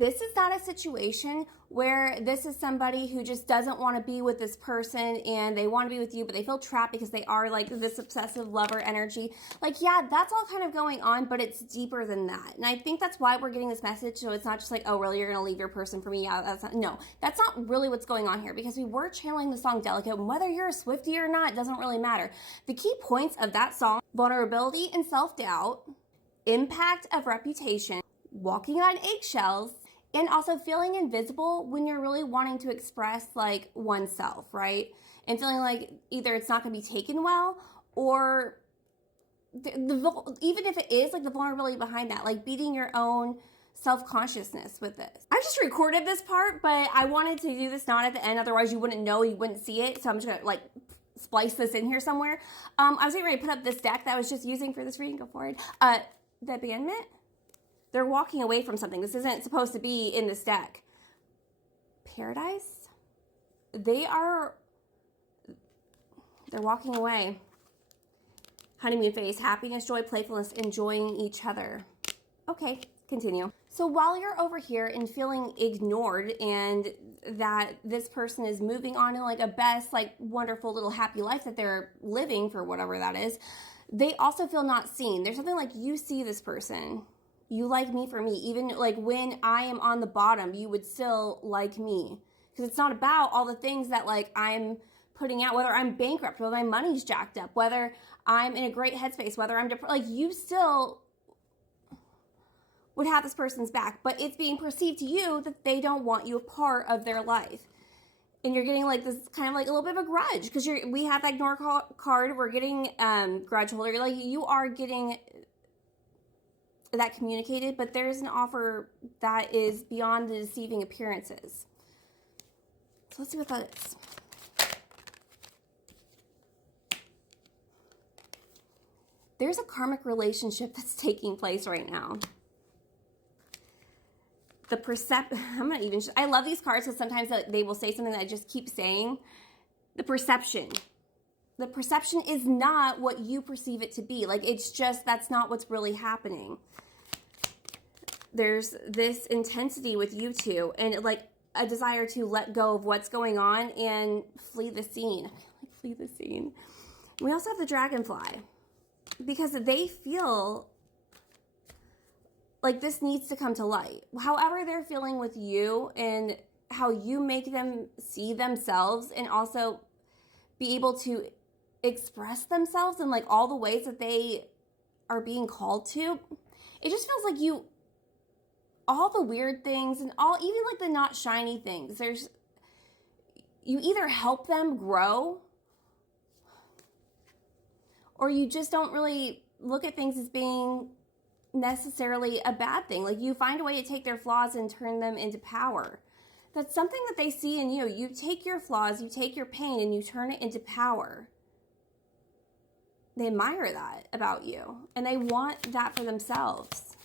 this is not a situation where this is somebody who just doesn't want to be with this person and they want to be with you, but they feel trapped because they are like this obsessive lover energy. Like, yeah, that's all kind of going on, but it's deeper than that. And I think that's why we're getting this message. So it's not just like, oh, really, you're going to leave your person for me? Yeah, that's not really what's going on here, because we were channeling the song Delicate. And whether you're a Swiftie or not, it doesn't really matter. The key points of that song: vulnerability and self-doubt, impact of reputation, walking on eggshells, and also feeling invisible when you're really wanting to express like oneself, right? And feeling like either it's not going to be taken well, or even if it is, like the vulnerability behind that, like beating your own self-consciousness with this. I just recorded this part, but I wanted to do this not at the end, otherwise you wouldn't know, you wouldn't see it. So I'm just gonna like splice this in here somewhere. I was getting ready to put up this deck that I was just using for this reading. Go forward. The abandonment. They're walking away from something. This isn't supposed to be in this deck. Paradise. They're walking away. Honeymoon phase. Happiness, joy, playfulness, enjoying each other. Okay, continue. So while you're over here and feeling ignored and that this person is moving on in like a best, like wonderful little happy life that they're living for whatever that is, they also feel not seen. There's something like, you see this person. You like me for me. Even like when I am on the bottom, you would still like me. Because it's not about all the things that like I'm putting out, whether I'm bankrupt, whether my money's jacked up, whether I'm in a great headspace, whether I'm depressed. Like, you still would have this person's back, but it's being perceived to you that they don't want you a part of their life. And you're getting like this kind of like a little bit of a grudge, because we have that ignore card. We're getting grudge holder. Like, you are getting that communicated, but there's an offer that is beyond the deceiving appearances. So let's see what that is. There's a karmic relationship that's taking place right now. I love these cards because sometimes they will say something that I just keep saying. The perception. The perception is not what you perceive it to be. Like, it's just, that's not what's really happening. There's this intensity with you two and like a desire to let go of what's going on and flee the scene. Flee the scene. We also have the dragonfly, because they feel like this needs to come to light. However they're feeling with you and how you make them see themselves and also be able to express themselves in like all the ways that they are being called to. It just feels like all the weird things and even like the not shiny things, you either help them grow, or you just don't really look at things as being necessarily a bad thing. Like, you find a way to take their flaws and turn them into power. That's something that they see in you. You take your flaws, you take your pain, and you turn it into power. They admire that about you, and they want that for themselves.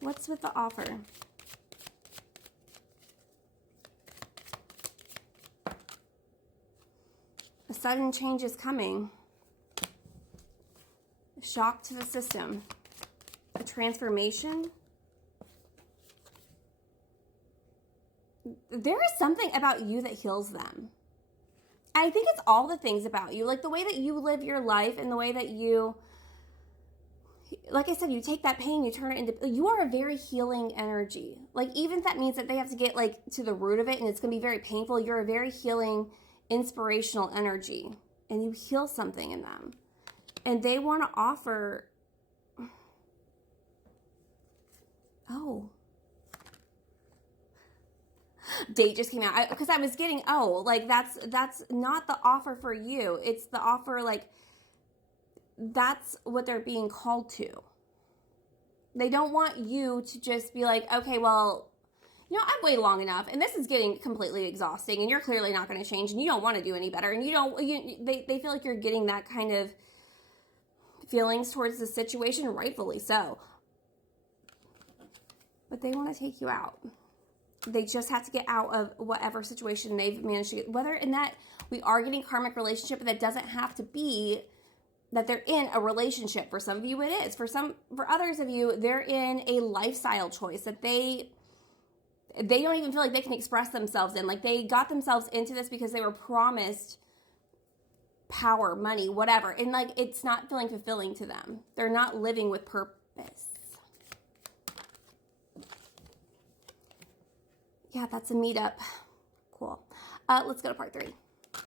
What's with the offer? A sudden change is coming. A shock to the system. A transformation. There is something about you that heals them. I think it's all the things about you. Like the way that you live your life and the way that you, like I said, you take that pain, you turn it into, you are a very healing energy. Like, even if that means that they have to get like to the root of it and it's going to be very painful, you're a very healing, inspirational energy, and you heal something in them. And they want to offer, date just came out, because I was getting, like that's not the offer for you. It's the offer, like, that's what they're being called to. They don't want you to just be like, okay, well, I've waited long enough and this is getting completely exhausting and you're clearly not going to change and you don't want to do any better. And they feel like you're getting that kind of feelings towards the situation, rightfully so. But they want to take you out. They just have to get out of whatever situation they've managed to get. Whether in that we are getting karmic relationship, but that doesn't have to be that they're in a relationship. For some of you, it is. For others of you, they're in a lifestyle choice that they don't even feel like they can express themselves in. Like they got themselves into this because they were promised power, money, whatever. And like it's not feeling fulfilling to them. They're not living with purpose. Yeah, that's a meetup. Cool. Let's go to part 3.